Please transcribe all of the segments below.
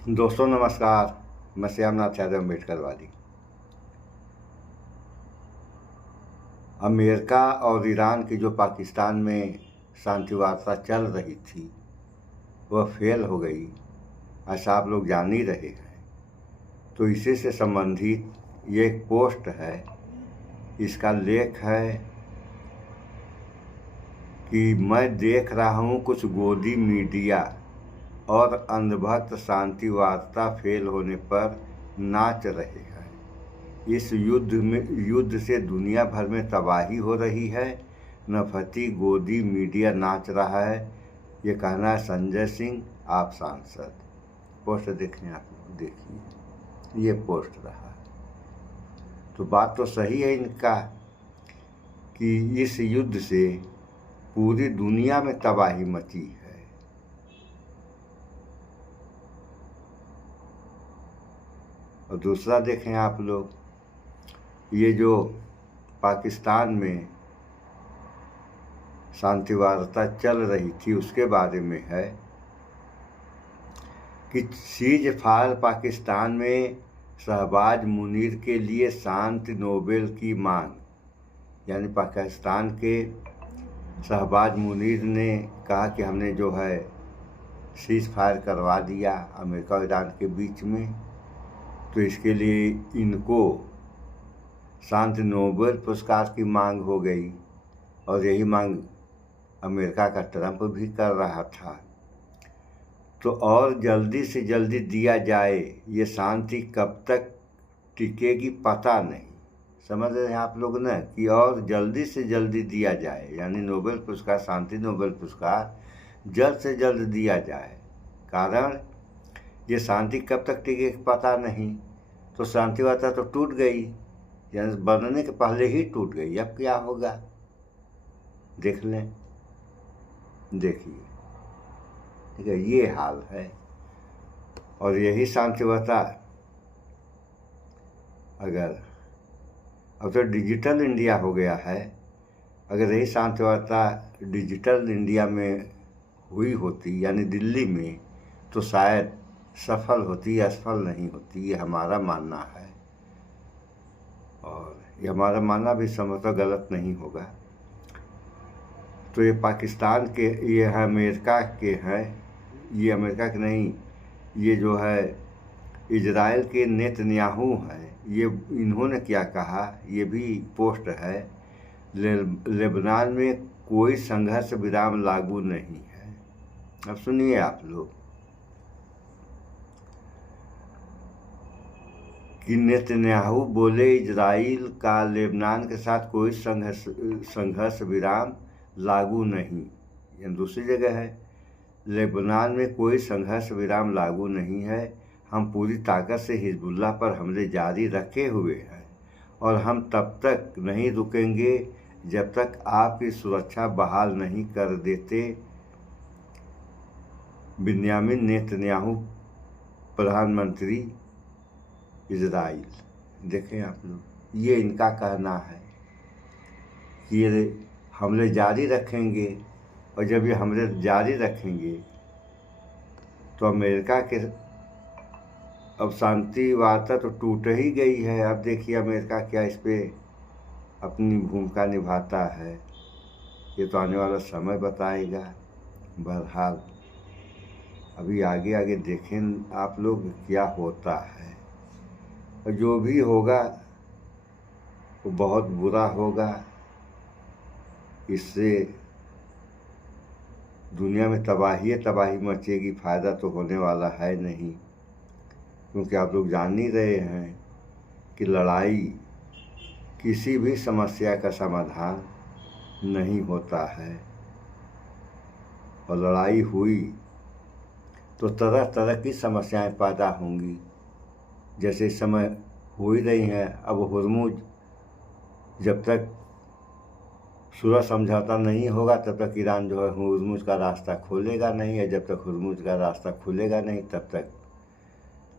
दोस्तों नमस्कार। मैं श्यामनाथ यादव अम्बेडकरवादी। अमेरिका और ईरान की जो पाकिस्तान में शांति वार्ता चल रही थी वह फेल हो गई, ऐसा आप लोग जान ही रहे हैं। तो इसी से संबंधित ये एक पोस्ट है, इसका लेख है कि मैं देख रहा हूँ कुछ गोदी मीडिया और अंधभक्त शांति वार्ता फेल होने पर नाच रहे हैं। इस युद्ध से दुनिया भर में तबाही हो रही है। नफरती गोदी मीडिया नाच रहा है, ये कहना है संजय सिंह, आप सांसद। पोस्ट देखने आप लोग देखिए, ये पोस्ट रहा है। तो बात तो सही है इनका कि इस युद्ध से पूरी दुनिया में तबाही मची है। और दूसरा देखें आप लोग, ये जो पाकिस्तान में शांति वार्ता चल रही थी उसके बारे में है कि सीज फायर पाकिस्तान में शहबाज मुनीर के लिए शांति नोबेल की मांग। यानी पाकिस्तान के शहबाज मुनीर ने कहा कि हमने जो है सीज फायर करवा दिया अमेरिका और ईरान के बीच में, तो इसके लिए इनको शांति नोबेल पुरस्कार की मांग हो गई। और यही मांग अमेरिका का ट्रंप भी कर रहा था। तो और जल्दी से जल्दी दिया जाए, ये शांति कब तक टिकेगी पता नहीं। समझ रहे हैं आप लोग ना कि और जल्दी से जल्दी दिया जाए, यानी नोबेल पुरस्कार, शांति नोबेल पुरस्कार जल्द से जल्द दिया जाए। कारण ये शांति कब तक टिकेगी पता नहीं। तो शांति वार्ता तो टूट गई, यानी बनने के पहले ही टूट गई। अब क्या होगा देख लें, देखिए, ठीक है, ये हाल है। और यही शांति वार्ता अगर अब तो डिजिटल इंडिया हो गया है, अगर यही शांति वार्ता डिजिटल इंडिया में हुई होती, यानी दिल्ली में, तो शायद सफल होती, असफल नहीं होती। ये हमारा मानना है, और ये हमारा मानना भी संभवतः गलत नहीं होगा। तो ये पाकिस्तान के, ये है अमेरिका के हैं, ये अमेरिका के नहीं, ये जो है इजराइल के नेतन्याहू हैं। ये इन्होंने क्या कहा, ये भी पोस्ट है। लेबनान में कोई संघर्ष विराम लागू नहीं है। अब सुनिए आप लोग कि नेतन्याहू बोले इजराइल का लेबनान के साथ कोई संघर्ष विराम लागू नहीं। यह दूसरी जगह है, लेबनान में कोई संघर्ष विराम लागू नहीं है। हम पूरी ताकत से हिजबुल्लाह पर हमले जारी रखे हुए हैं और हम तब तक नहीं रुकेंगे जब तक आपकी सुरक्षा बहाल नहीं कर देते। बिन्यामिन नेतन्याहू, प्रधानमंत्री इजराइल। देखें आप लोग, ये इनका कहना है कि ये हमले जारी रखेंगे, और जब ये हमले जारी रखेंगे तो अमेरिका के, अब शांति वार्ता तो टूट ही गई है। अब देखिए अमेरिका क्या इस पर अपनी भूमिका निभाता है, ये तो आने वाला समय बताएगा। बहरहाल अभी आगे आगे देखें आप लोग क्या होता है, और जो भी होगा वो बहुत बुरा होगा। इससे दुनिया में तबाही मचेगी, फ़ायदा तो होने वाला है नहीं। क्योंकि आप लोग जान ही रहे हैं कि लड़ाई किसी भी समस्या का समाधान नहीं होता है, और लड़ाई हुई तो तरह तरह की समस्याएं पैदा होंगी, जैसे इस समय हो ही रही हैं। अब हुर्मुज, जब तक सूरज समझौता नहीं होगा तब तक ईरान जो है हुर्मुज का रास्ता खोलेगा नहीं है। जब तक हुर्मुज का रास्ता खुलेगा नहीं तब तक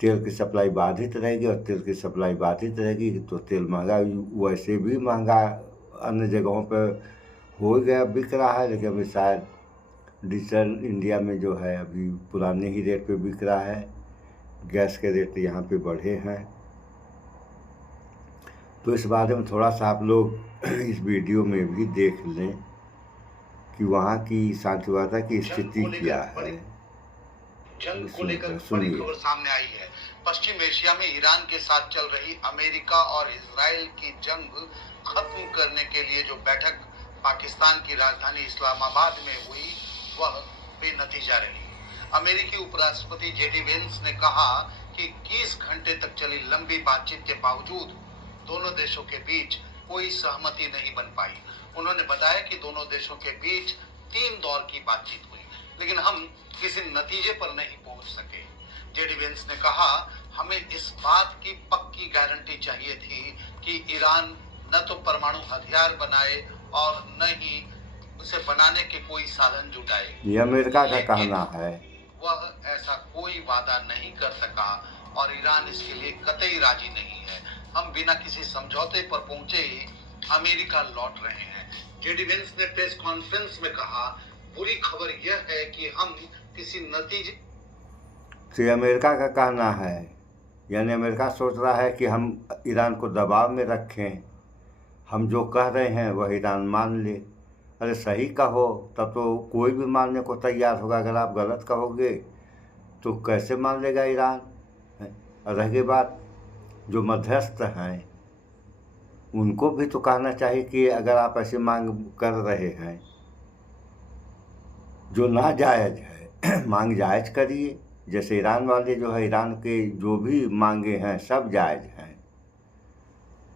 तेल की सप्लाई बाधित रहेगी, और तेल की सप्लाई बाधित रहेगी तो तेल महंगा, वैसे भी महंगा अन्य जगहों पर हो गया, बिक रहा है, लेकिन अभी शायद डिजिटल इंडिया में जो है अभी पुराने ही रेट पे बिक रहा है। गैस के रेट यहाँ पे बढ़े हैं। तो इस बारे में थोड़ा सा आप लोग इस वीडियो में भी देख लें कि वहाँ की शांतिवादा की स्थिति क्या है। जंग को लेकर बड़ी खबर सामने आई है। पश्चिम एशिया में ईरान के साथ चल रही अमेरिका और इजराइल की जंग खत्म करने के लिए जो बैठक पाकिस्तान की राजधानी इस्लामाबाद में हुई वह बेनतीजा रही। अमेरिकी उपराष्ट्रपति जेडी वेंस ने कहा कि 21 घंटे तक चली लंबी बातचीत के बावजूद दोनों देशों के बीच कोई सहमति नहीं बन पाई। उन्होंने बताया कि दोनों देशों के बीच 3 दौर की बातचीत हुई, लेकिन हम किसी नतीजे पर नहीं पहुंच सके। जेडी वेंस ने कहा, हमें इस बात की पक्की गारंटी चाहिए थी कि ईरान न तो परमाणु हथियार बनाए और न ही उसे बनाने के कोई साधन जुटाए। ये अमेरिका का कहना है। वह ऐसा कोई वादा नहीं कर सका और ईरान इसके लिए कतई राजी नहीं है। हम बिना किसी समझौते पर पहुंचे ही अमेरिका लौट रहे हैं। जेडी वेंस ने प्रेस कॉन्फ्रेंस में कहा, बुरी खबर यह है कि हम किसी नतीजे से अमेरिका का कहना है, यानी अमेरिका सोच रहा है कि हम ईरान को दबाव में रखें, हम जो कह रहे हैं वह ईरान मान ले। अरे सही कहो तब तो कोई भी मानने को तैयार होगा। अगर आप गलत कहोगे तो कैसे मान लेगा ईरान। और रही बात जो मध्यस्थ हैं उनको भी तो कहना चाहिए कि अगर आप ऐसी मांग कर रहे हैं जो नाजायज है, मांग जायज करिए। जैसे ईरान वाले जो है, ईरान के जो भी मांगे हैं सब जायज हैं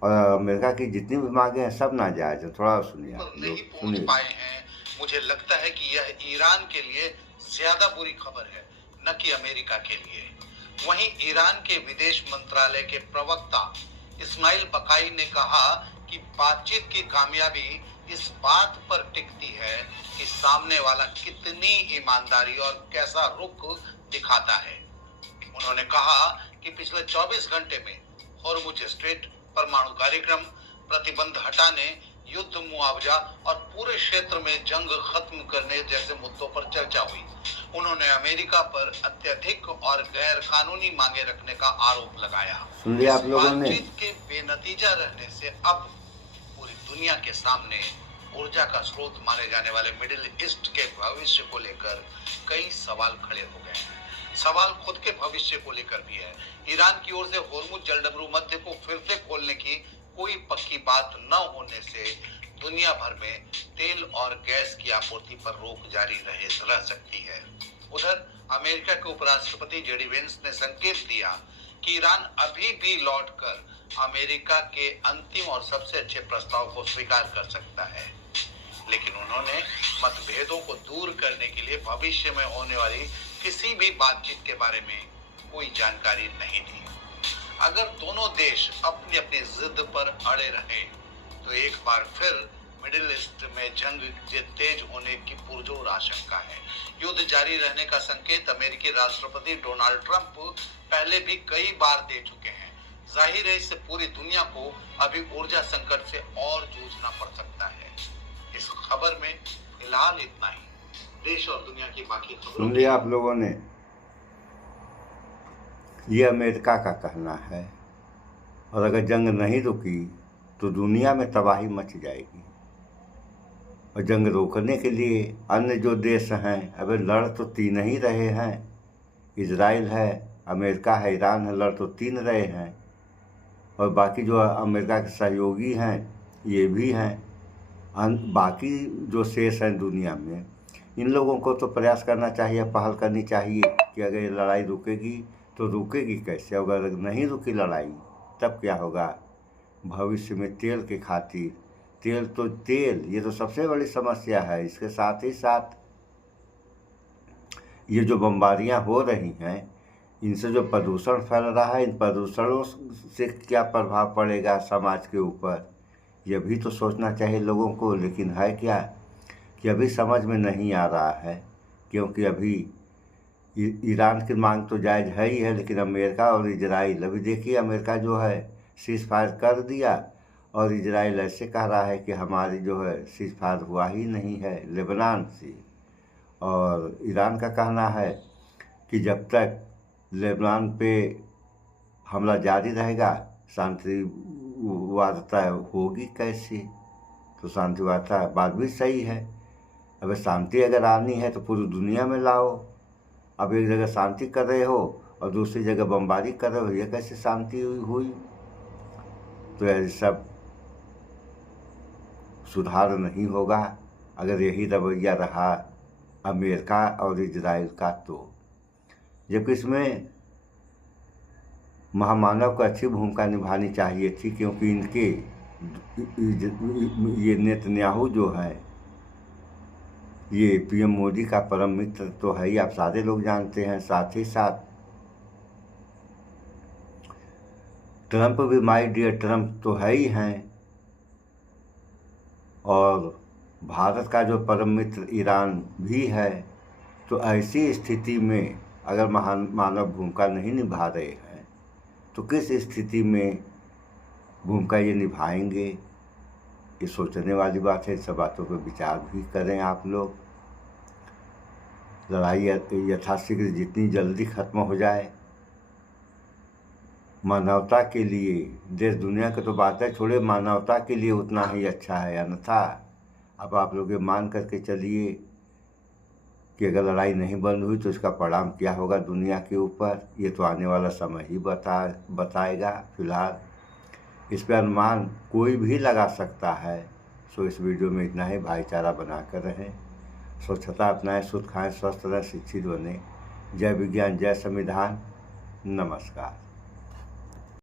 और अमेरिका की जितनी भी मांगे हैं सब नाजायज है। थोड़ा सुनिए। नहीं पहुंच पाए हैं। मुझे लगता है कि यह ईरान के लिए ज्यादा बुरी खबर है, न कि अमेरिका के लिए। वहीं ईरान के विदेश मंत्रालय के प्रवक्ता इस्माइल बकाई ने कहा कि बातचीत की कामयाबी इस बात पर टिकती है कि सामने वाला कितनी ईमानदारी और कैसा रुख दिखाता है। उन्होंने कहा कि पिछले 24 घंटे में होर्मुज स्ट्रेट, परमाणु कार्यक्रम, प्रतिबंध हटाने, युद्ध मुआवजा और पूरे क्षेत्र में जंग खत्म करने जैसे मुद्दों पर चर्चा हुई। उन्होंने अमेरिका पर अत्यधिक और गैर कानूनी मांगे रखने का आरोप लगाया। बातचीत के बेनतीजा रहने से अब पूरी दुनिया के सामने ऊर्जा का स्रोत माने जाने वाले मिडिल ईस्ट के भविष्य को लेकर कई सवाल खड़े हो गए हैं। सवाल खुद के भविष्य को लेकर भी है। ईरान की ओर से होर्मुज जलडमरू मध्य को फिर से खोलने की कोई पक्की बात न होने से दुनिया भर में तेल और गैस की आपूर्ति पर रोक जारी रह सकती है। उधर अमेरिका के उपराष्ट्रपति जेडी वेंस ने संकेत दिया कि ईरान अभी भी लौटकर अमेरिका के अंतिम और सबसे अच्छे प्रस्ताव को स्वीकार कर सकता है, लेकिन उन्होंने मतभेदों को दूर करने के लिए भविष्य में होने वाली किसी भी बातचीत के बारे में कोई जानकारी नहीं दी। अगर दोनों देश अपनी अपनी जिद पर अड़े रहे तो एक बार फिर मिडिल ईस्ट में जंग तेज होने की पुरजोर आशंका है। युद्ध जारी रहने का संकेत अमेरिकी राष्ट्रपति डोनाल्ड ट्रंप पहले भी कई बार दे चुके हैं। जाहिर है इससे पूरी दुनिया को अभी ऊर्जा संकट से और जूझना पड़ सकता है। इस खबर में फिलहाल इतना ही। देश और दुनिया की बाकी खबरों सुन लिया आप लोगों ने। ये अमेरिका का कहना है और अगर जंग नहीं रुकी तो दुनिया में तबाही मच जाएगी। और जंग रोकने के लिए अन्य जो देश हैं, अबे लड़ तो 3 ही रहे हैं। इजराइल है, अमेरिका है, ईरान है, लड़ तो 3 रहे हैं। और बाकी जो अमेरिका के सहयोगी हैं ये भी हैं। बाकी जो शेष हैं दुनिया में, इन लोगों को तो प्रयास करना चाहिए, पहल करनी चाहिए कि अगर ये लड़ाई रुकेगी तो रुकेगी कैसे। अगर नहीं रुकी लड़ाई तब क्या होगा। भविष्य में तेल के खातिर, तेल ये तो सबसे बड़ी समस्या है। इसके साथ ही साथ ये जो बमबारियां हो रही हैं, इनसे जो प्रदूषण फैल रहा है, इन प्रदूषणों से क्या प्रभाव पड़ेगा समाज के ऊपर, यह भी तो सोचना चाहिए लोगों को। लेकिन है क्या कि अभी समझ में नहीं आ रहा है, क्योंकि अभी ईरान की मांग तो जायज़ है ही है, लेकिन अमेरिका और इजराइल, अभी देखिए अमेरिका जो है सीज़ फायर कर दिया और इजराइल ऐसे कह रहा है कि हमारी जो है सीज़ फायर हुआ ही नहीं है लेबनान से। और ईरान का कहना है कि जब तक लेबनान पे हमला जारी रहेगा, शांति वार्ता होगी कैसे? तो शांति वार्ता बात भी सही है। अब शांति अगर आनी है तो पूरी दुनिया में लाओ। अब एक जगह शांति कर रहे हो और दूसरी जगह बमबारी कर रहे हो, यह कैसे शांति हुई? तो यह सब सुधार नहीं होगा अगर यही रवैया रहा अमेरिका और इजराइल का। तो जबकि इसमें महामानव को अच्छी भूमिका निभानी चाहिए थी, क्योंकि इनके ये नेतन्याहू जो है, ये पीएम मोदी का परम मित्र तो है ही, आप सारे लोग जानते हैं। साथ ही साथ ट्रंप भी माय डियर ट्रंप तो है ही हैं। और भारत का जो परम मित्र ईरान भी है। तो ऐसी स्थिति में अगर मानव भूमिका नहीं निभा रहे हैं तो किस स्थिति में भूमिका ये निभाएंगे? ये सोचने वाली बात है। सब बातों पर विचार भी करें आप लोग। लड़ाई यथाशीघ्र जितनी जल्दी खत्म हो जाए, मानवता के लिए, देश दुनिया की तो बात है, छोड़े, मानवता के लिए उतना ही अच्छा है। अन्यथा अब आप लोग ये मान करके चलिए कि अगर लड़ाई नहीं बंद हुई तो इसका परिणाम क्या होगा दुनिया के ऊपर, ये तो आने वाला समय ही बताएगा। फिलहाल इस पर अनुमान कोई भी लगा सकता है। सो इस वीडियो में इतना ही। भाईचारा बनाकर रहें, स्वच्छता अपनाएं, शुद्ध खाएं, स्वस्थ रहें, शिक्षित बने। जय विज्ञान, जय संविधान। नमस्कार।